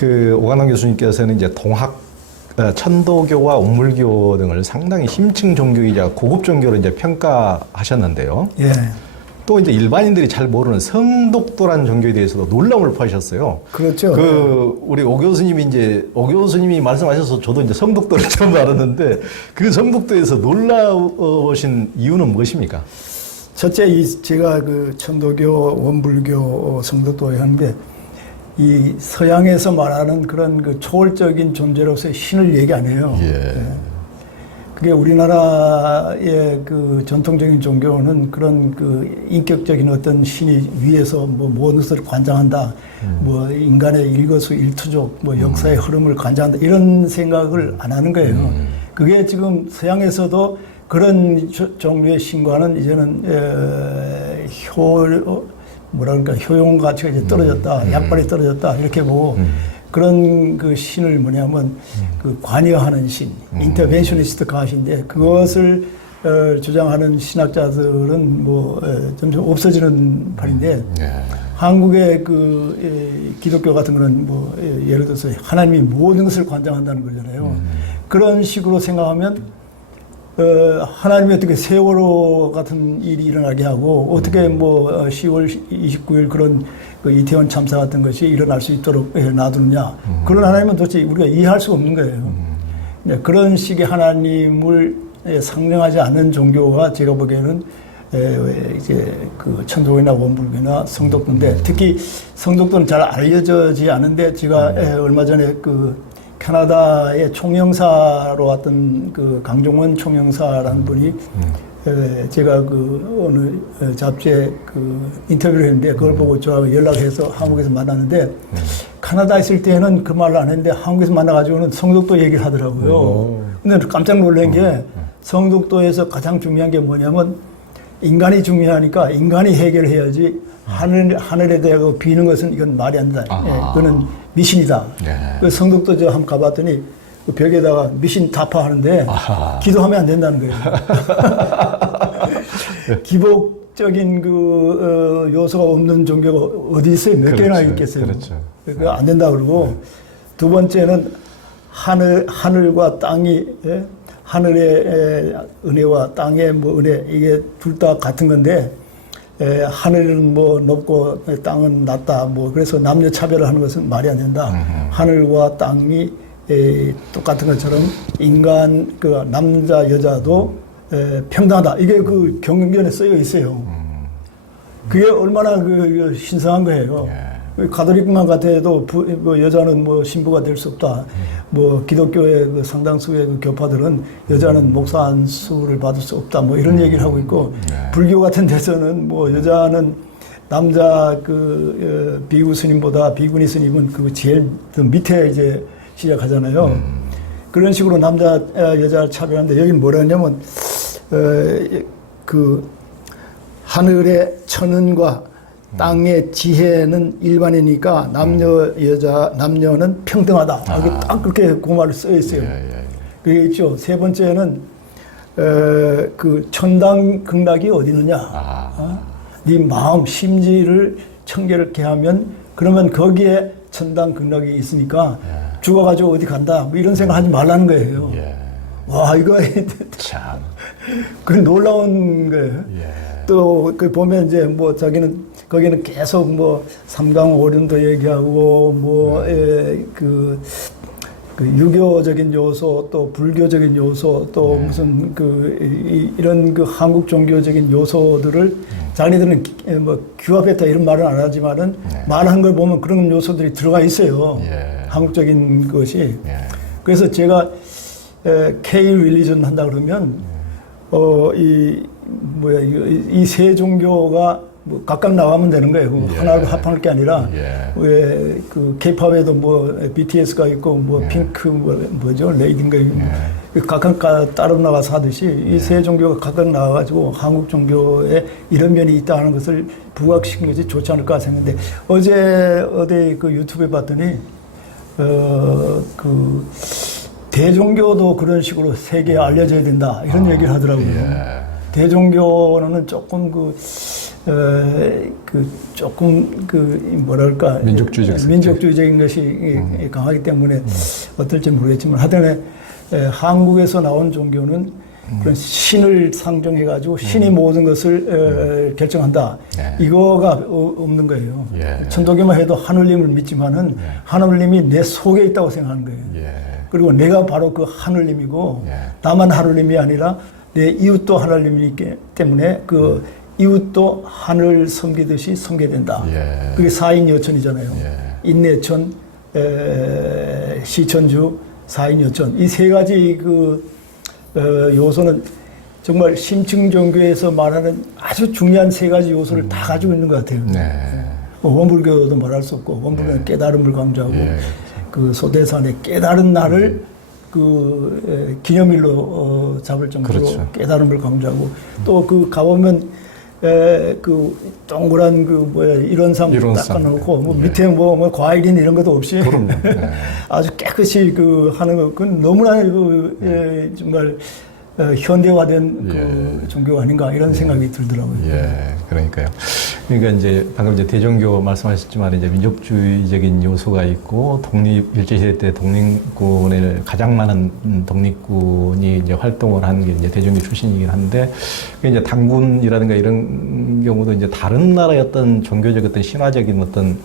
그 오관원 교수님께서는 이제 천도교와 온불교 등을 상당히 심층 종교이자 고급 종교로 이제 평가하셨는데요. 예. 또 이제 일반인들이 잘 모르는 성독도라는 종교에 대해서도 놀라움을 표하셨어요. 그렇죠. 우리 오 교수님이 말씀하셔서 저도 이제 성독도를 처음 알았는데 그 성독도에서 놀라우신 이유는 무엇입니까? 첫째, 제가 그 천도교, 원불교, 성도교에 하는데 이 서양에서 말하는 그런 그 초월적인 존재로서의 신을 얘기 안 해요. 예. 그게 우리나라의 그 전통적인 종교는 그런 그 인격적인 어떤 신이 위에서 뭐 모든 것을 관장한다, 뭐 인간의 일거수일투족, 뭐 역사의 흐름을 관장한다 이런 생각을 안 하는 거예요. 그게 지금 서양에서도 그런 종류의 신과는 이제는 효용 가치가 이제 떨어졌다, 약발이 떨어졌다 이렇게 보고. 그런 그 신을 뭐냐면 그 관여하는 신, 인터벤셔니스트 가신데 그것을 주장하는 신학자들은 뭐 점점 없어지는 판인데 한국의 그 기독교 같은 거는 뭐 예를 들어서 하나님이 모든 것을 관장한다는 거잖아요. 그런 식으로 생각하면 하나님이 어떻게 세월호 같은 일이 일어나게 하고 어떻게 뭐 10월 29일 그런 그 이태원 참사 같은 것이 일어날 수 있도록 놔두느냐. 그런 하나님은 도대체 우리가 이해할 수가 없는 거예요. 그런 식의 하나님을 상정하지 않는 종교가 제가 보기에는 이제 그 천도교나 원불교나 성독도인데 특히 성독도는 잘 알려지지 않은데 제가 얼마 전에 그 캐나다의 총영사로 왔던 그 강종원 총영사라는 분이 제가 그 어느 잡지에 그 인터뷰를 했는데 그걸 보고 저하고 연락해서 한국에서 만났는데 캐나다 있을 때는 그 말을 안 했는데 한국에서 만나가지고는 성독도 얘기를 하더라고요. 근데 깜짝 놀란 게 성독도에서 가장 중요한 게 뭐냐면 인간이 중요하니까 인간이 해결해야지 하늘에 대하고 비는 것은 이건 말이 안 된다. 그거는 미신이다. 그 성독도 저 한번 가봤더니 그 벽에다가 미신 타파하는데 기도하면 안 된다는 거예요. 기복적인 그 요소가 없는 종교가 어디 있어요? 몇 개나 있겠어요. 그거 안 된다 그러고 두 번째는 하늘과 땅이 하늘의 은혜와 땅의 뭐 은혜 이게 둘 다 같은 건데 하늘은 뭐 높고 땅은 낮다 뭐 그래서 남녀 차별을 하는 것은 말이 안 된다. 하늘과 땅이 똑같은 것처럼 인간 그 남자 여자도 평등하다. 이게 그 경전에 쓰여 있어요. 그게 얼마나 그 신성한 거예요. 가톨릭만 같아도 뭐 여자는 뭐 신부가 될 수 없다. 뭐 기독교의 그 상당수의 그 교파들은 여자는 목사 안수를 받을 수 없다. 뭐 이런 얘기를 하고 있고 불교 같은 데서는 뭐 여자는 남자 그 비구 스님보다 비구니 스님은 그 제일 밑에 이제 시작하잖아요. 그런 식으로 남자 여자 차별하는데 여기는 뭐라 하냐면 그 하늘의 천은과 땅의 지혜는 일반이니까 남녀는 평등하다. 이게 딱 그렇게 그 말을 써 있어요. 그게 있죠. 세 번째는 그 천당 극락이 어디 있느냐. 네 마음 심지를 청결케 하면 그러면 거기에 천당 극락이 있으니까 죽어가지고 어디 간다. 뭐 이런 생각 하지 말라는 거예요. 와 이거 참 그 놀라운 거예요. 또 그 보면 이제 뭐 자기는 거기는 계속 뭐 삼강오륜도 얘기하고 뭐 그 유교적인 요소 또 불교적인 요소 또 무슨 이런 그 한국 종교적인 요소들을 자기들은 뭐 규합했다 이런 말은 안 하지만은 말한 걸 보면 그런 요소들이 들어가 있어요. 한국적인 것이. 그래서 제가 K 릴리전 한다 그러면 이 세 종교가 뭐 각각 나가면 되는 거예요. 하나로 합할 게 아니라 왜 그 K-팝에도 뭐 BTS가 있고 뭐 핑크 뭐죠 레이디인가 각각 따로 나가서 하듯이 이 세 종교가 각각 나와가지고 한국 종교에 이런 면이 있다는 것을 부각시킨 것이 좋지 않을까 생각했는데 어제 어디 그 유튜브에 봤더니 그 대종교도 그런 식으로 세계에 알려져야 된다 이런 얘기를 하더라고요. 대종교는 조금 그 조금 그 뭐랄까 민족주의적인 것이 강하기 때문에 어떨지 모르겠지만 하여튼 한국에서 나온 종교는 그런 신을 상정해 가지고 신이 모든 것을 결정한다. 이거가 없는 거예요. 천도교만 해도 하늘님을 믿지만은 하늘님이 내 속에 있다고 생각하는 거예요. 그리고 내가 바로 그 하늘님이고 나만 하늘님이 아니라 내 이웃도 하늘님이기 때문에 그 이웃도 하늘 섬기듯이 섬겨야 된다. 그게 사인여천이잖아요. 인내천, 시천주, 사인여천. 이 세 가지 그 요소는 정말 심층 종교에서 말하는 아주 중요한 세 가지 요소를 다 가지고 있는 것 같아요. 원불교도 말할 수 없고, 원불교는 깨달음을 강조하고, 그 소대산의 깨달은 날을 그 기념일로 잡을 정도로 깨달음을 강조하고, 또 그 가보면 그 동그란 그 뭐야 이론상 닦아놓고 뭐 밑에 뭐 과일인 이런 것도 없이 아주 깨끗이 그 하는 거 그건 너무나 그 정말 현대화된 그 종교가 아닌가 이런 생각이 들더라고요. 그러니까요. 그러니까 이제 방금 이제 대종교 말씀하셨지만 이제 민족주의적인 요소가 있고 일제시대 때 독립군을 가장 많은 독립군이 이제 활동을 한 게 이제 대종교 출신이긴 한데 이제 당군이라든가 이런 경우도 이제 다른 나라의 어떤 종교적 어떤 신화적인 어떤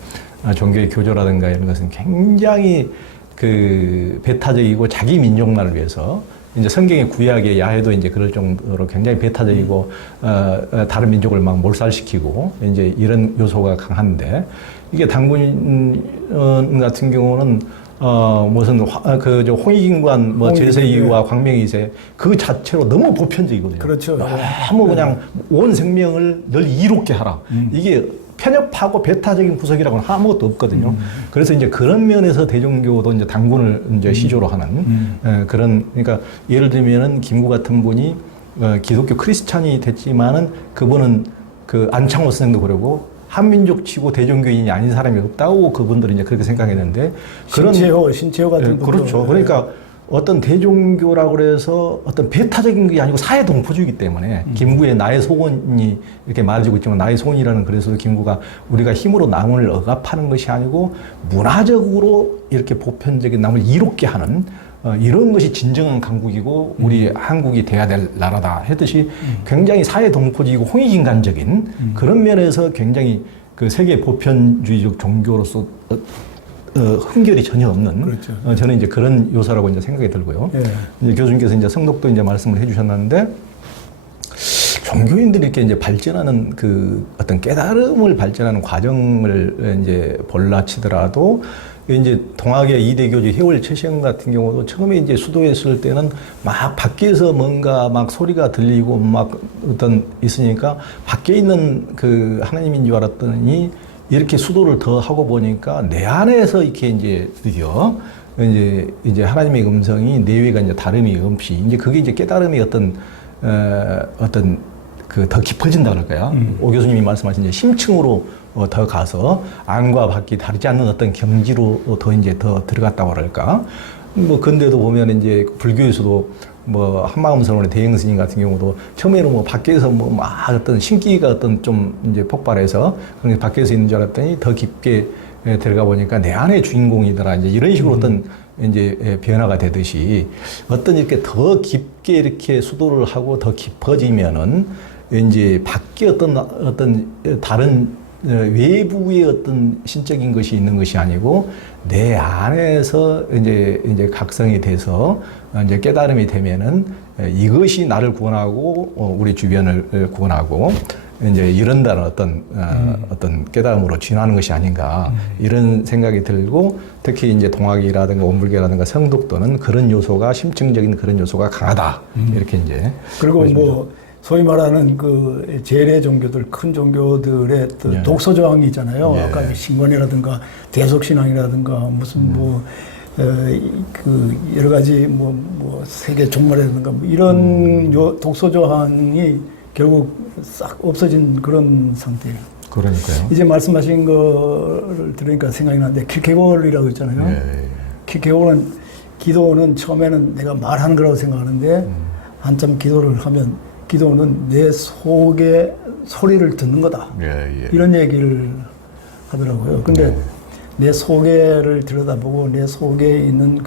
종교의 교조라든가 이런 것은 굉장히 그 배타적이고 자기 민족만을 위해서 이제 성경의 구약의 야해도 이제 그럴 정도로 굉장히 배타적이고 다른 민족을 막 몰살시키고 이제 이런 요소가 강한데 이게 당군 같은 경우는 무슨 그저 홍익인관 뭐 제세이와 광명이세 그 자체로 너무 보편적이거든요. 그렇죠. 너무 그냥 온 생명을 늘 이롭게 하라. 이게 편협하고 배타적인 구석이라고는 아무것도 없거든요. 그래서 이제 그런 면에서 대종교도 이제 당군을 이제 시조로 하는 그런 그러니까 예를 들면은 김구 같은 분이 기독교 크리스찬이 됐지만은 그분은 그 안창호 선생도 그러고 한민족 치고 대종교인이 아닌 사람이 없다고 그분들은 이제 그렇게 생각했는데 그런 신채호 같은 분도 그렇죠. 그러니까 어떤 대종교라고 그래서 어떤 배타적인 게 아니고 사회 동포주의이기 때문에 김구의 나의 소원이 이렇게 말해주고 있지만 나의 소원이라는 그래서 김구가 우리가 힘으로 남을 억압하는 것이 아니고 문화적으로 이렇게 보편적인 남을 이롭게 하는 이런 것이 진정한 강국이고 우리 한국이 돼야 될 나라다 했듯이 굉장히 사회 동포주의고 홍익인간적인 그런 면에서 굉장히 그 세계 보편주의적 종교로서 흠결이 전혀 없는 그렇죠. 저는 이제 그런 요소라고 이제 생각이 들고요. 이제 교수님께서 이제 성덕도 이제 말씀을 해주셨는데 종교인들이 이렇게 이제 발전하는 그 어떤 깨달음을 발전하는 과정을 이제 볼라치더라도 이제 동학의 이대 교주 해월 최시영 같은 경우도 처음에 이제 수도에 있을 때는 막 밖에서 뭔가 막 소리가 들리고 막 어떤 있으니까 밖에 있는 그 하나님인 줄 알았더니 이렇게 수도를 더 하고 보니까 내 안에서 이렇게 이제 드디어 이제 하나님의 음성이 내외가 이제 다름이 없이 이제 그게 이제 깨달음의 어떤 그 더 깊어진다 그럴까요? 오 교수님이 말씀하신 이제 심층으로 더 가서 안과 밖이 다르지 않는 어떤 경지로 더 이제 더 들어갔다고 그럴까? 뭐 근데도 보면 이제 불교에서도 뭐 한마음스러운 대행 스님 같은 경우도 처음에는 뭐 밖에서 뭐 막 어떤 신기가 어떤 좀 이제 폭발해서 그런 밖에서 있는 줄 알았더니 더 깊게 들어가 보니까 내 안의 주인공이더라 이제 이런 식으로 어떤 이제 변화가 되듯이 어떤 이렇게 더 깊게 이렇게 수도를 하고 더 깊어지면은 이제 밖에 어떤 다른 외부의 어떤 신적인 것이 있는 것이 아니고 내 안에서 이제 각성이 돼서 이제 깨달음이 되면은 이것이 나를 구원하고 우리 주변을 구원하고 이제 이런다는 어떤 깨달음으로 진화하는 것이 아닌가 이런 생각이 들고 특히 이제 동학이라든가 원불교라든가 성덕도는 그런 요소가 심층적인 그런 요소가 강하다 이렇게 이제 그리고 뭐 소위 말하는 그 재래 종교들, 큰 종교들의 독서 저항이 있잖아요. 아까 신권이라든가 대속신앙이라든가 무슨 그 여러 가지 뭐 세계 종말이라든가 뭐 이런 독서 저항이 결국 싹 없어진 그런 상태예요. 그러니까요. 이제 말씀하신 거를 들으니까 생각이 나는데 키르케고르라고 있잖아요. 키르케고르는 기도는 처음에는 내가 말하는 거라고 생각하는데 한참 기도를 하면 기도는 내 속의 소리를 듣는 거다. 이런 얘기를 하더라고요. 근데 내 속에를 들여다보고 내 속에 있는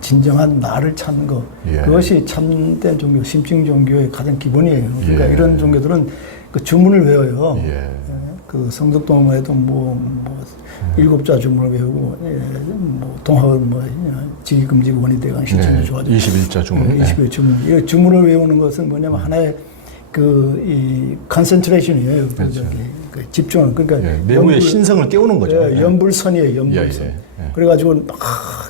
진정한 나를 찾는 것, 그것이 참된 종교, 심층 종교의 가장 기본이에요. 그러니까 이런 종교들은 그 주문을 외워요. 그 성덕동에도 일곱자 주문을 외우고, 동학은 지기금지구 원리대강 실천을 좋아하죠. 21자 주문. 21자 주문. 이 주문을 외우는 것은 뭐냐면 하나의 이 컨센트레이션이에요. 그렇죠. 그 집중. 그러니까 내부의 신성을 깨우는 거죠. 연불선이에요. 연불선. 그래가지고 막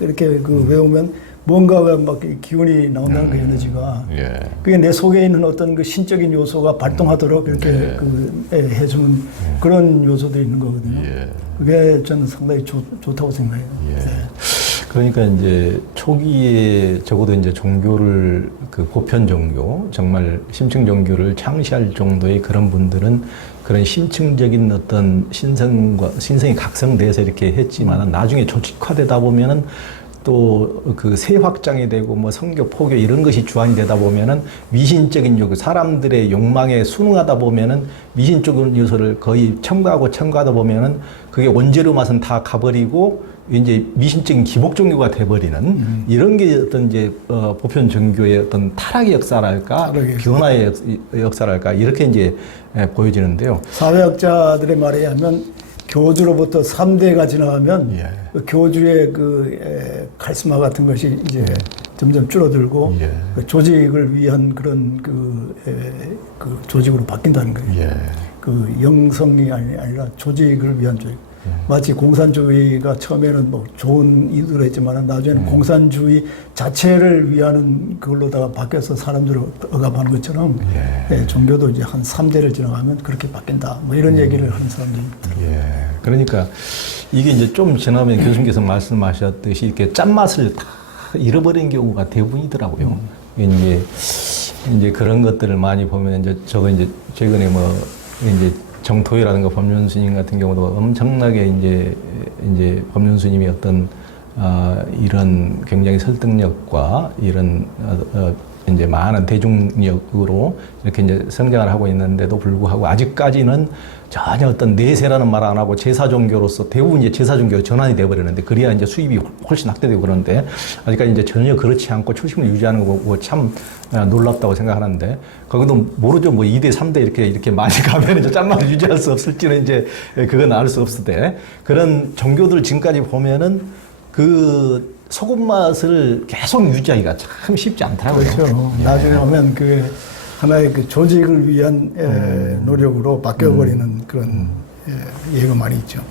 이렇게 외우면 뭔가가 막 기운이 나온다는 그 에너지가. 그게 내 속에 있는 어떤 그 신적인 요소가 발동하도록 이렇게 해주는 그런 요소들이 있는 거거든요. 그게 저는 상당히 좋다고 생각해요. 그러니까 이제 초기에 적어도 이제 종교를 보편 종교, 정말 심층 종교를 창시할 정도의 그런 분들은 그런 심층적인 어떤 신성이 각성돼서 이렇게 했지만은 나중에 조직화되다 보면은 또 그 세 확장이 되고 성교 포교 이런 것이 주안이 되다 보면은 미신적인 요구, 사람들의 욕망에 순응하다 보면은 미신적인 요소를 거의 첨가하다 보면은 그게 원재료 맛은 다 가버리고 이제 미신적인 기복 종교가 돼버리는 이런 게 어떤 이제 보편 종교의 어떤 타락의 역사랄까, 변화의 역사랄까 이렇게 이제 보여지는데요. 사회학자들의 말에 의하면 교주로부터 3대가 지나가면 그 교주의 카리스마 같은 것이 이제 점점 줄어들고 그 조직을 위한 그런 그 조직으로 바뀐다는 거예요. 그 영성이 아니라 조직을 위한 조직. 마치 공산주의가 처음에는 좋은 의도로 했지만 나중에는 공산주의 자체를 위하는 그걸로다가 바뀌어서 사람들을 억압하는 것처럼 종교도 이제 한 3대를 지나가면 그렇게 바뀐다. 이런 얘기를 하는 사람들이 있더라고요. 그러니까 이게 이제 좀 지나면 교수님께서 말씀하셨듯이 이렇게 짠맛을 다 잃어버린 경우가 대부분이더라고요. 이제 그런 것들을 많이 보면 이제 이제 최근에 이제 정토회라든가 법륜 스님 같은 경우도 엄청나게 이제 법륜 스님이 어떤 이런 굉장히 설득력과 이런 이제 많은 대중력으로 이렇게 이제 성장을 하고 있는데도 불구하고 아직까지는 전혀 어떤 내세라는 말 안 하고 제사 종교로서 대부분 이제 제사 종교가 전환이 돼버리는데 그래야 이제 수입이 훨씬 확대되고 그러는데 아직까지 이제 전혀 그렇지 않고 초심을 유지하는 거 보고 참 놀랍다고 생각하는데 거기도 모르죠. 2대, 3대 이렇게 많이 가면 이제 짠맛을 유지할 수 없을지는 이제 그건 알 수 없을 때 그런 종교들 지금까지 보면은 그 소금 맛을 계속 유지하기가 참 쉽지 않더라고요. 그렇죠. 나중에 보면 그 하나의 그 조직을 위한 노력으로 바뀌어버리는 그런 예가 많이 있죠.